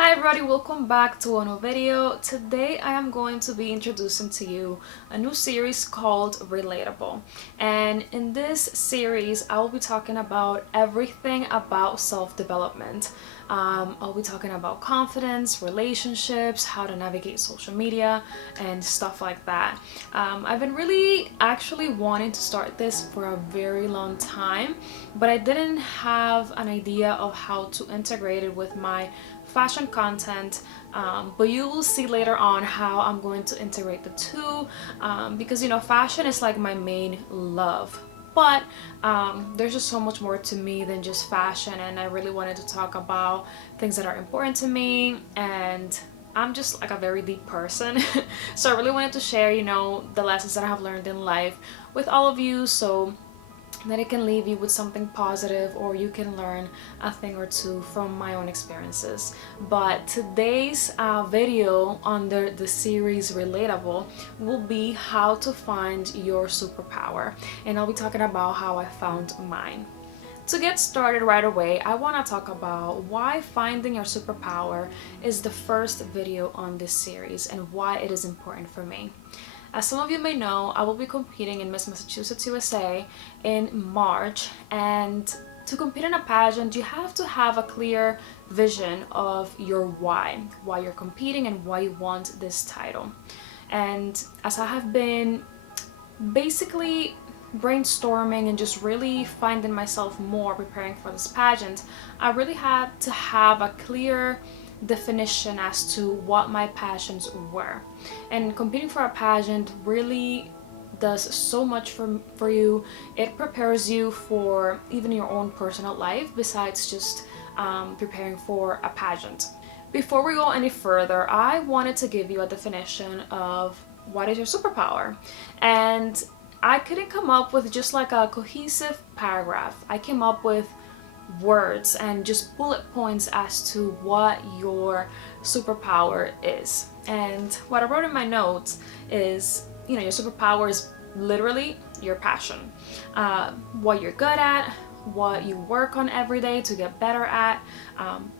Hi everybody, welcome back to a new video. Today I am going to be introducing to you a new series called Relatable. And in this series I will be talking about everything about self-development. I'll be talking about confidence, relationships, how to navigate social media, and stuff like that. I've been really actually wanting to start this for a very long time, but I didn't have an idea of how to integrate it with my fashion content, but you will see later on how I'm going to integrate the two, because fashion is like my main love, but there's just so much more to me than just fashion, and I really wanted to talk about things that are important to me, and I'm just like a very deep person. So I really wanted to share the lessons that I have learned in life with all of you, so that it can leave you with something positive, or you can learn a thing or two from my own experiences. But today's video under the series Relatable will be how to find your superpower, and I'll be talking about how I found mine. To get started right away, I want to talk about why finding your superpower is the first video on this series and why it is important for me. As some of you may know, I will be competing in Miss Massachusetts USA in March, and to compete in a pageant you have to have a clear vision of your why you're competing and why you want this title. And as I have been basically brainstorming and just really finding myself more preparing for this pageant, I really had to have a clear definition as to what my passions were. And competing for a pageant really does so much for you. It prepares you for even your own personal life besides just preparing for a pageant. Before we go any further, I wanted to give you a definition of what is your superpower, and I couldn't come up with just like a cohesive paragraph. I came up with words and just bullet points as to what your superpower is. And what I wrote in my notes is, your superpower is literally your passion, what you're good at, what you work on every day to get better at,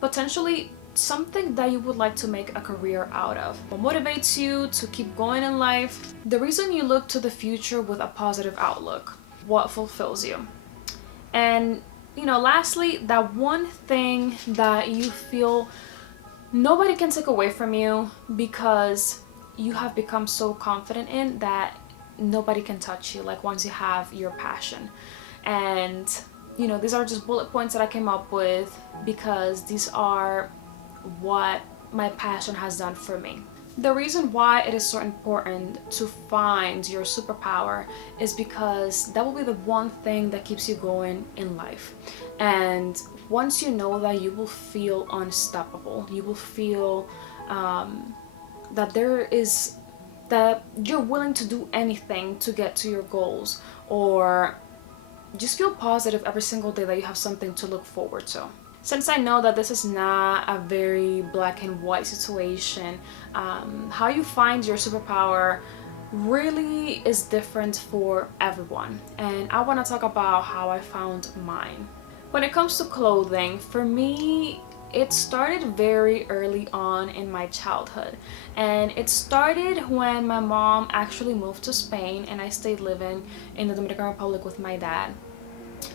potentially something that you would like to make a career out of. What motivates you to keep going in life, the reason you look to the future with a positive outlook, what fulfills you. And lastly, that one thing that you feel nobody can take away from you because you have become so confident in that nobody can touch you, like once you have your passion. And these are just bullet points that I came up with because these are what my passion has done for me. The reason why it is so important to find your superpower is because that will be the one thing that keeps you going in life. And once you know that, you will feel unstoppable. You will feel that you're willing to do anything to get to your goals, or just feel positive every single day that you have something to look forward to. Since I know that this is not a very black and white situation, how you find your superpower really is different for everyone. And I want to talk about how I found mine. When it comes to clothing, for me, it started very early on in my childhood. And it started when my mom actually moved to Spain and I stayed living in the Dominican Republic with my dad.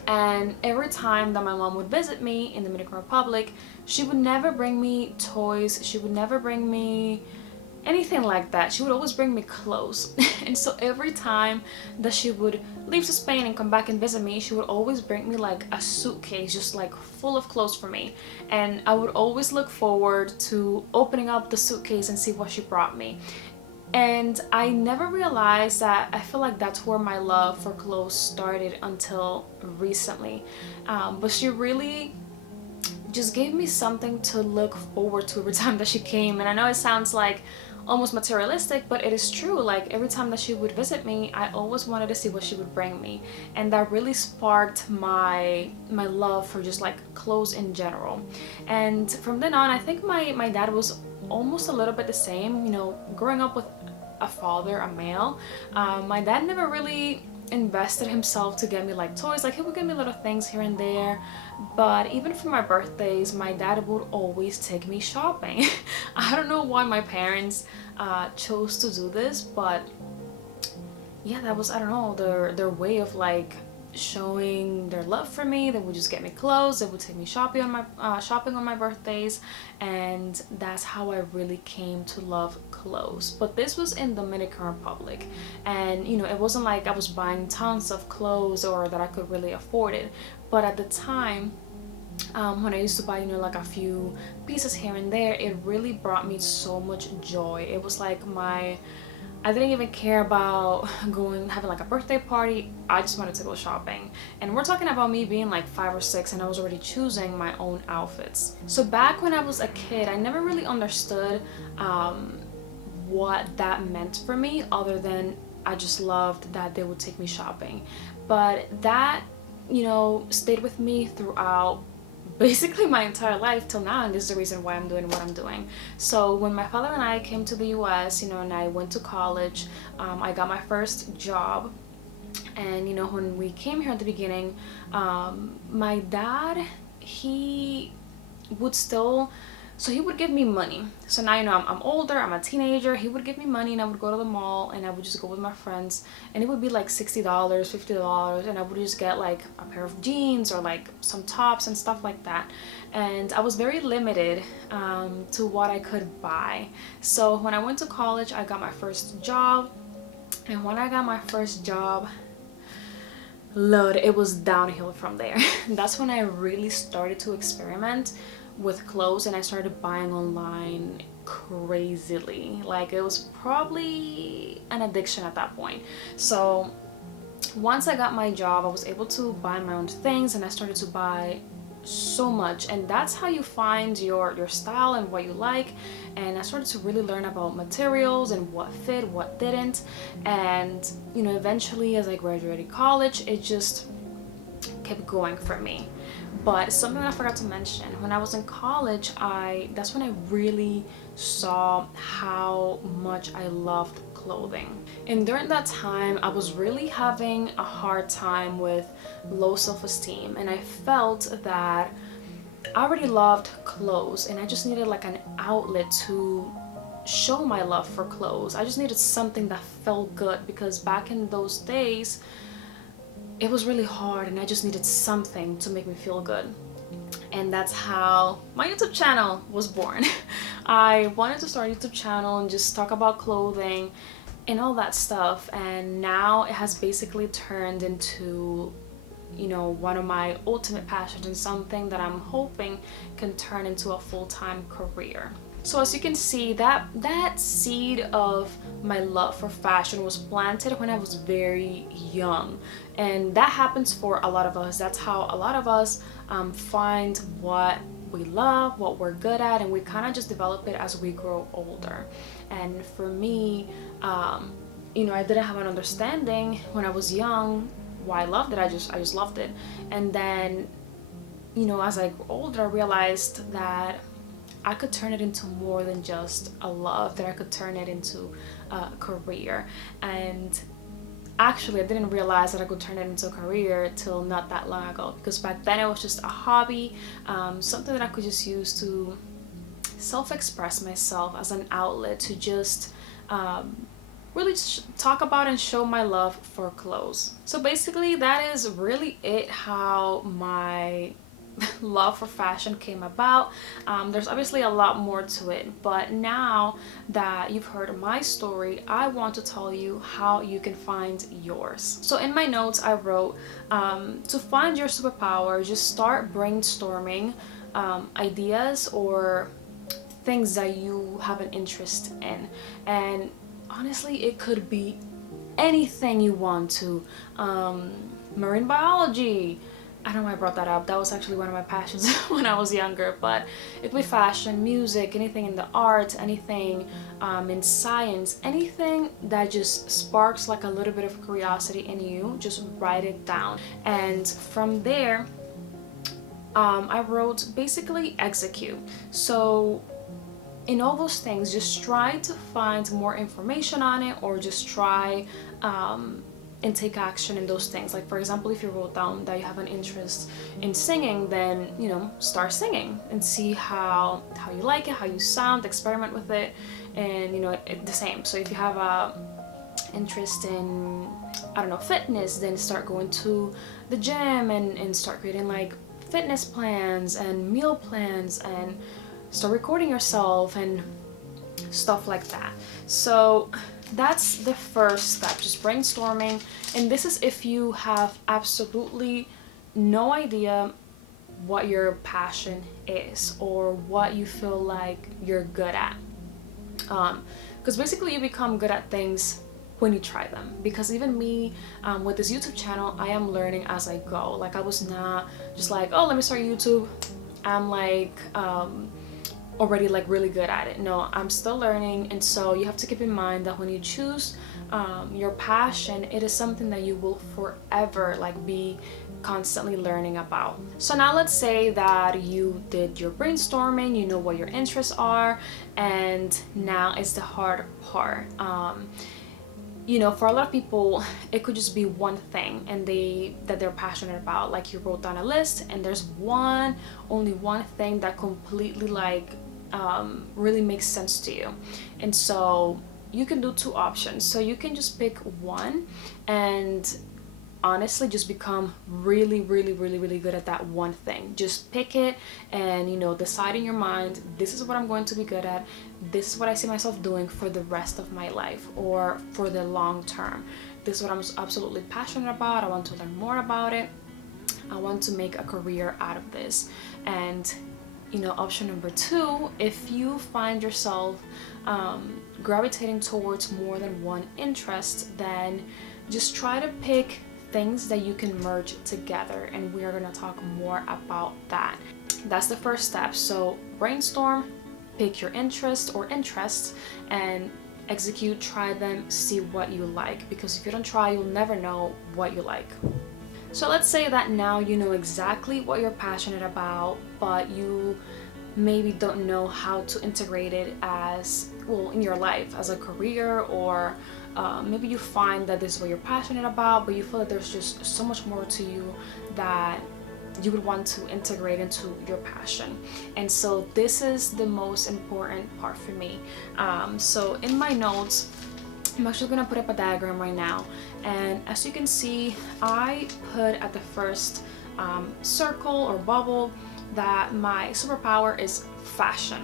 And every time that my mom would visit me in the Dominican Republic, she would never bring me toys, she would never bring me anything like that. She would always bring me clothes. And so every time that she would leave to Spain and come back and visit me, she would always bring me like a suitcase just like full of clothes for me. And I would always look forward to opening up the suitcase and see what she brought me. And I never realized that. I feel like that's where my love for clothes started until recently. But she really just gave me something to look forward to every time that she came. And I know it sounds like almost materialistic, but it is true. Like every time that she would visit me, I always wanted to see what she would bring me. And that really sparked my love for just like clothes in general. And from then on, I think my dad was almost a little bit the same. Growing up with a father, a male, my dad never really invested himself to get me like toys. Like he would give me little things here and there, but even for my birthdays, my dad would always take me shopping. I don't know why my parents chose to do this, but yeah, that was, I don't know, their way of like showing their love for me. They would just get me clothes, they would take me shopping on my birthdays, and that's how I really came to love clothes. But this was in Dominican Republic, and you know, it wasn't like I was buying tons of clothes or that I could really afford it. But at the time, when I used to buy, you know, like a few pieces here and there, it really brought me so much joy. It was like I didn't even care about having like a birthday party. I just wanted to go shopping. And we're talking about me being like 5 or 6, and I was already choosing my own outfits. So back when I was a kid, I never really understood what that meant for me, other than I just loved that they would take me shopping. But that, you know, stayed with me throughout basically my entire life till now, and this is the reason why I'm doing what I'm doing. So when my father and I came to the US, you know, and I went to college, I got my first job. And you know, when we came here at the beginning, my dad, he would still, so he would give me money. So now, you know, I'm older, I'm a teenager. He would give me money, and I would go to the mall, and I would just go with my friends, and it would be like $60, $50, and I would just get like a pair of jeans or like some tops and stuff like that. And I was very limited to what I could buy. So when I went to college, I got my first job, and when I got my first job, Lord, it was downhill from there. That's when I really started to experiment with clothes, and I started buying online crazily. Like it was probably an addiction at that point. So once I got my job, I was able to buy my own things, and I started to buy so much, and that's how you find your style and what you like. And I started to really learn about materials and what fit, what didn't. And you know, eventually as I graduated college, it just kept going for me. But something I forgot to mention, when I was in college, that's when I really saw how much I loved clothing. And during that time, I was really having a hard time with low self-esteem, and I felt that I already loved clothes, and I just needed like an outlet to show my love for clothes. I just needed something that felt good, because back in those days, it was really hard, and I just needed something to make me feel good. And that's how my YouTube channel was born. I wanted to start a YouTube channel and just talk about clothing and all that stuff, and now it has basically turned into, you know, one of my ultimate passions, and something that I'm hoping can turn into a full-time career. So as you can see, that seed of my love for fashion was planted when I was very young, and that happens for a lot of us. That's how a lot of us find what we love, what we're good at, and we kind of just develop it as we grow older. And for me, you know, I didn't have an understanding when I was young why I loved it. I just loved it. And then, you know, as I grew older, I realized that I could turn it into more than just a love, that I could turn it into a career. And actually, I didn't realize that I could turn it into a career till not that long ago, because back then it was just a hobby, something that I could just use to self-express myself, as an outlet to just really talk about and show my love for clothes. So basically, that is really it, how my love for fashion came about. There's obviously a lot more to it, but now that you've heard my story, I want to tell you how you can find yours. So in my notes, I wrote, to find your superpower, just start brainstorming ideas or things that you have an interest in. And honestly, it could be anything you want to. Marine biology, I don't know why I brought that up. That was actually one of my passions when I was younger. But it could be fashion, music, anything in the arts, anything in science, anything that just sparks like a little bit of curiosity in you. Just write it down, and from there, I wrote basically execute. So in all those things, just try to find more information on it, or just try and take action in those things. Like for example, if you wrote down that you have an interest in singing, then start singing and see how you like it, how you sound, experiment with it. And the same. So if you have a interest in, I don't know, fitness, then start going to the gym and start creating like fitness plans and meal plans and start recording yourself and stuff like that. So that's the first step, just brainstorming. And this is if you have absolutely no idea what your passion is or what you feel like you're good at. Because basically you become good at things when you try them. Because even me, with this YouTube channel, I am learning as I go. Like I was not just like, oh, let me start YouTube. I'm like already like really good at it. No, I'm still learning. And so you have to keep in mind that when you choose your passion, it is something that you will forever like be constantly learning about. So now let's say that you did your brainstorming, you know what your interests are, and now it's the hard part. For a lot of people, it could just be one thing and that they're passionate about. Like you wrote down a list and there's only one thing that completely like really makes sense to you. And so you can do two options. So you can just pick one and honestly just become really good at that one thing. Just pick it and decide in your mind, this is what I'm going to be good at, this is what I see myself doing for the rest of my life or for the long term. This is what I'm absolutely passionate about. I want to learn more about it. I want to make a career out of this. And option number two, if you find yourself gravitating towards more than one interest, then just try to pick things that you can merge together, and we are going to talk more about that. That's the first step. So brainstorm, pick your interest or interests, and execute, try them, see what you like, because if you don't try, you'll never know what you like. So let's say that now you know exactly what you're passionate about, but you maybe don't know how to integrate it as well in your life as a career, or maybe you find that this is what you're passionate about, but you feel that there's just so much more to you that you would want to integrate into your passion. And so this is the most important part for me. So in my notes, I'm actually gonna put up a diagram right now, and as you can see, I put at the first circle or bubble that my superpower is fashion.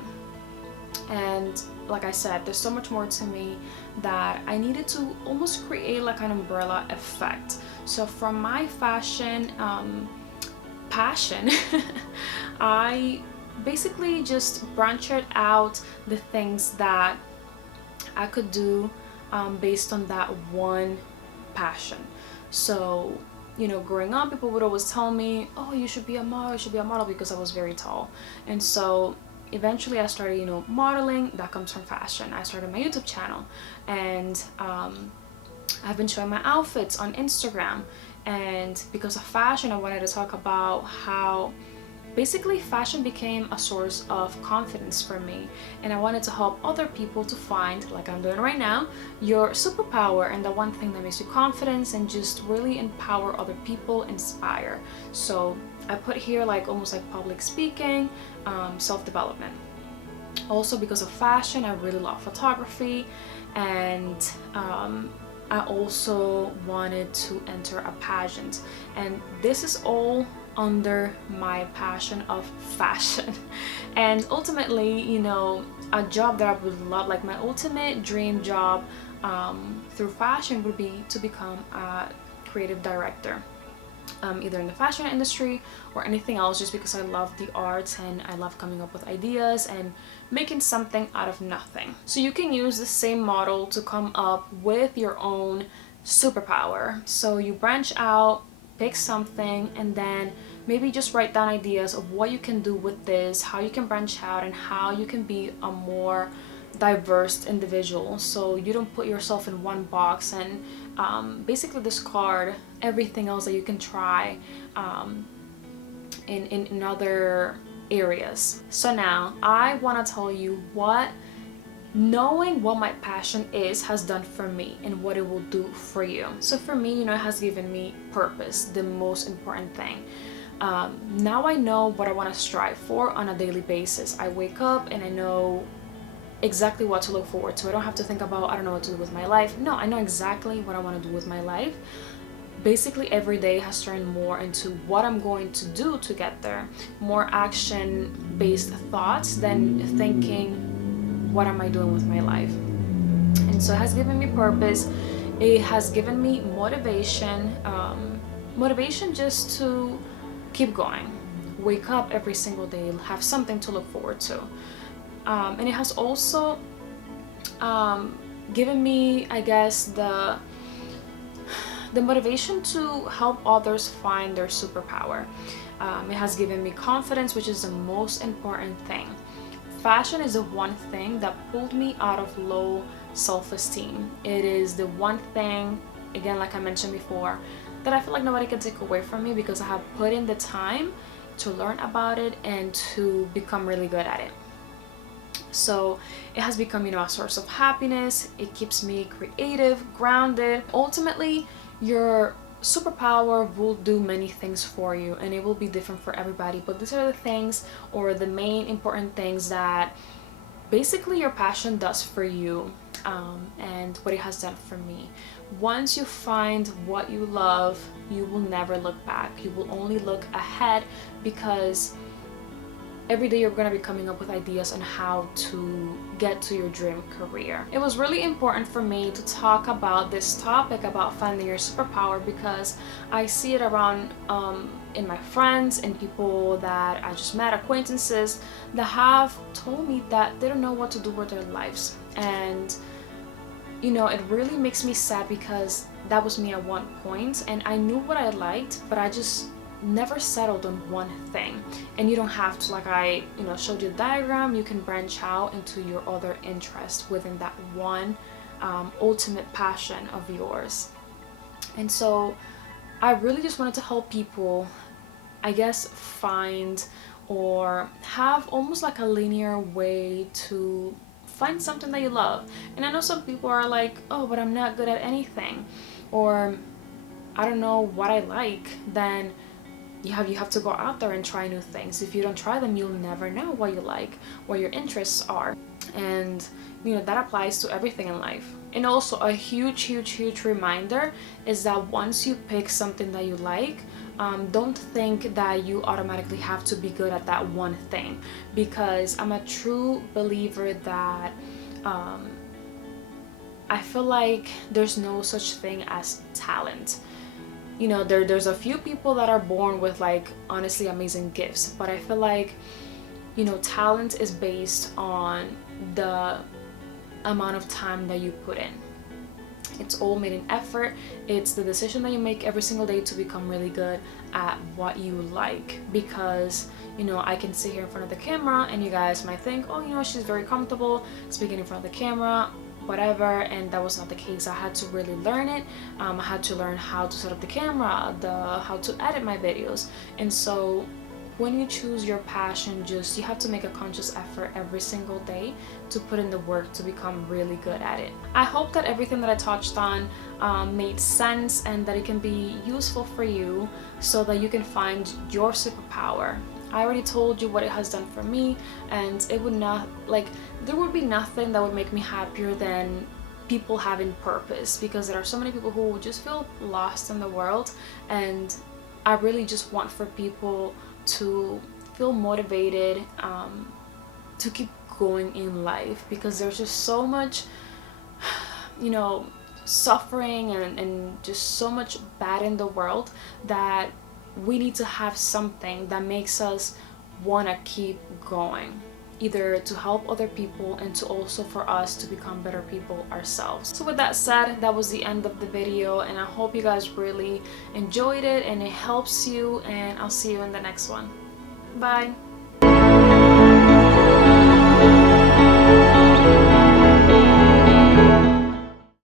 And like I said, there's so much more to me that I needed to almost create like an umbrella effect. So from my fashion passion, I basically just branched out the things that I could do based on that one passion. So growing up, people would always tell me, oh, you should be a model, because I was very tall. And so eventually I started modeling. That comes from fashion. I started my YouTube channel, and I've been showing my outfits on Instagram. And because of fashion, I wanted to talk about how basically fashion became a source of confidence for me, and I wanted to help other people to find, like I'm doing right now, your superpower and the one thing that makes you confident, and just really empower other people, inspire. So I put here like almost like public speaking, self-development. Also because of fashion, I really love photography, and I also wanted to enter a pageant, and this is all under my passion of fashion. And ultimately, a job that I would love, like my ultimate dream job through fashion would be to become a creative director, either in the fashion industry or anything else, just because I love the arts and I love coming up with ideas and making something out of nothing. So you can use the same model to come up with your own superpower. So you branch out, pick something, and then maybe just write down ideas of what you can do with this, how you can branch out, and how you can be a more diverse individual, so you don't put yourself in one box and basically discard everything else that you can try in other areas. So now I want to tell you what knowing what my passion is has done for me and what it will do for you. So for me, you know, it has given me purpose, the most important thing. Now I know what I want to strive for on a daily basis. I wake up and I know exactly what to look forward to. I don't have to think about, I don't know what to do with my life. No, I know exactly what I want to do with my life. Basically every day has turned more into what I'm going to do to get there, more action based thoughts than thinking what am I doing with my life. And so it has given me purpose. It has given me motivation, motivation just to keep going, wake up every single day, have something to look forward to. And it has also given me, I guess, the motivation to help others find their superpower. It has given me confidence, which is the most important thing. Fashion is the one thing that pulled me out of low self-esteem. It is the one thing, again, like I mentioned before, that I feel like nobody can take away from me because I have put in the time to learn about it and to become really good at it. So it has become, you know, a source of happiness. It keeps me creative, grounded. Ultimately, your superpower will do many things for you and it will be different for everybody, but these are the things, or the main important things, that basically your passion does for you, and what it has done for me. Once you find what you love, you will never look back. You will only look ahead, because every day you're going to be coming up with ideas on how to get to your dream career. It was really important for me to talk about this topic about finding your superpower, because I see it around in my friends and people that I just met, acquaintances, that have told me that they don't know what to do with their lives. And you know, it really makes me sad, because that was me at one point and I knew what I liked, but I just never settled on one thing. And you don't have to, like I, you know, showed you the diagram, you can branch out into your other interest within that one ultimate passion of yours. And so I really just wanted to help people, I guess, find or have almost like a linear way to find something that you love. And I know some people are like, oh, but I'm not good at anything, or I don't know what I like. Then you have to go out there and try new things. If you don't try them, you'll never know what you like, what your interests are. And you know, that applies to everything in life. And also a huge reminder is that once you pick something that you like, don't think that you automatically have to be good at that one thing, because I'm a true believer that I feel like there's no such thing as talent. You know, there's a few people that are born with, like, honestly amazing gifts, but I feel like, you know, talent is based on the amount of time that you put in. It's all made in effort. It's the decision that you make every single day to become really good at what you like. Because, you know, I can sit here in front of the camera and you guys might think, oh, you know, she's very comfortable speaking in front of the camera, whatever. And that was not the case. I had to really learn it. I had to learn how to set up the camera, how to edit my videos. And so when you choose your passion, just you have to make a conscious effort every single day to put in the work to become really good at it. I hope that everything that I touched on made sense and that it can be useful for you so that you can find your superpower. I already told you what it has done for me, and it would not, like, there would be nothing that would make me happier than people having purpose, because there are so many people who just feel lost in the world, and I really just want for people to feel motivated to keep going in life, because there's just so much, you know, suffering and just so much bad in the world, that we need to have something that makes us want to keep going, either to help other people and to also for us to become better people ourselves. So with that said, that was the end of the video, and I hope you guys really enjoyed it and it helps you, and I'll see you in the next one. Bye.